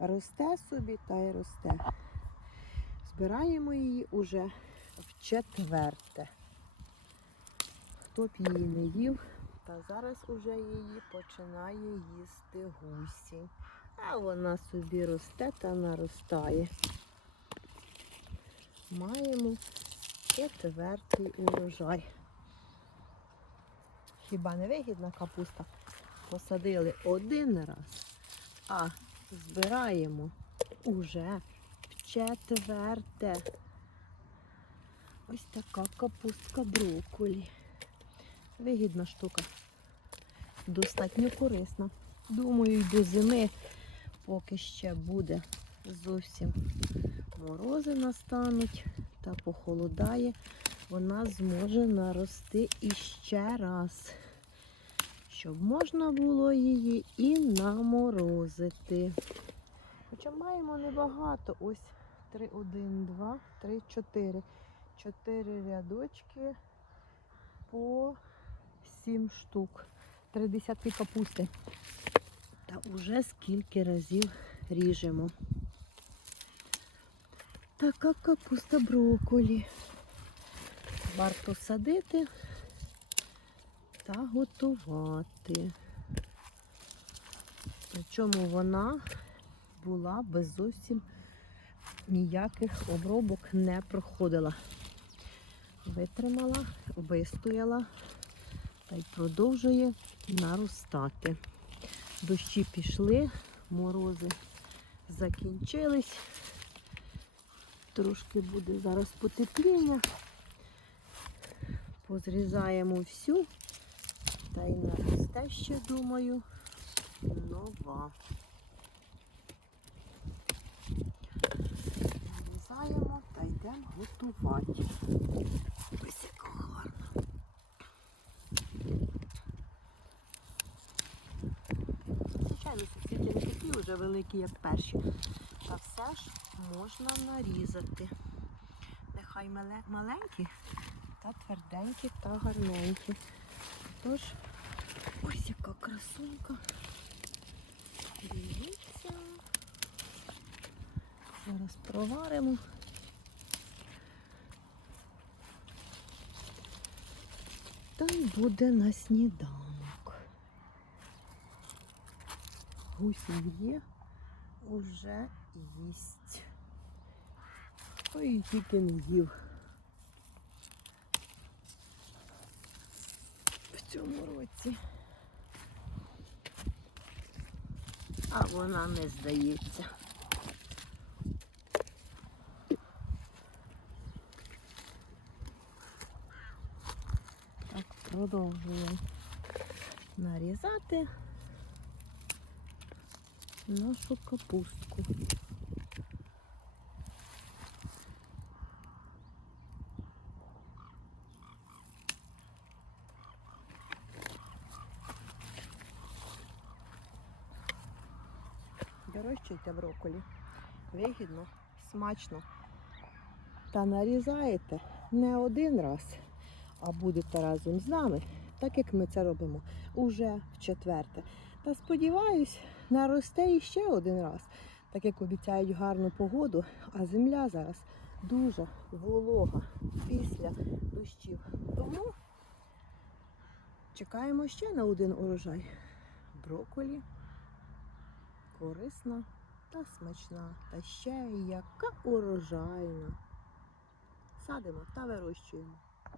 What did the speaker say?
росте собі та й росте. Збираємо її уже в четверте. Хто б її не їв, та зараз уже її починає їсти гусінь. А вона собі росте та наростає. Маємо четвертий урожай. Хіба не вигідна капуста? Посадили один раз, а збираємо уже в четверте. Ось така капустка брокколі. Вигідна штука. Достатньо корисна. Думаю, й до зими, поки ще буде зовсім морози настануть та похолодає, вона зможе нарости іще раз, щоб можна було її і наморозити. Хоча маємо небагато. Ось 3, 1, 2, 3, 4. 4 рядочки по 7 штук. Три десятки капусти. Та уже скільки разів ріжемо. Така капуста брокколі. Варто садити та готувати. Причому вона була без зовсім ніяких обробок не проходила. Витримала, вистояла та й продовжує наростати. Дощі пішли, морози закінчились. Трошки буде зараз потепління. Позрізаємо всю та й наросте ще, думаю, нова. Нарізаємо та йдемо готувати. Ось яка гарна. Звичайно, сусіди не такі вже великі, як перші. Та все ж можна нарізати. Нехай маленькі та тверденькі та гарненькі. Тож, ось яка красунька. Дивіться. Зараз проваримо. Та й буде на сніданок. Гусінь є, уже їсть. Хто її тільки не їв. В цьому році. А вона не здається. Так, продовжуємо нарізати нашу капустку. Вирощуйте брокколі. Вигідно, смачно. Та нарізаєте не один раз, а будете разом з нами, так як ми це робимо, уже в четверте. Та сподіваюсь, наросте іще один раз, так як обіцяють гарну погоду, а земля зараз дуже волога після дощів. Тому чекаємо ще на один урожай. Брокколі корисна та смачна, та ще яка урожайна. Садимо та вирощуємо.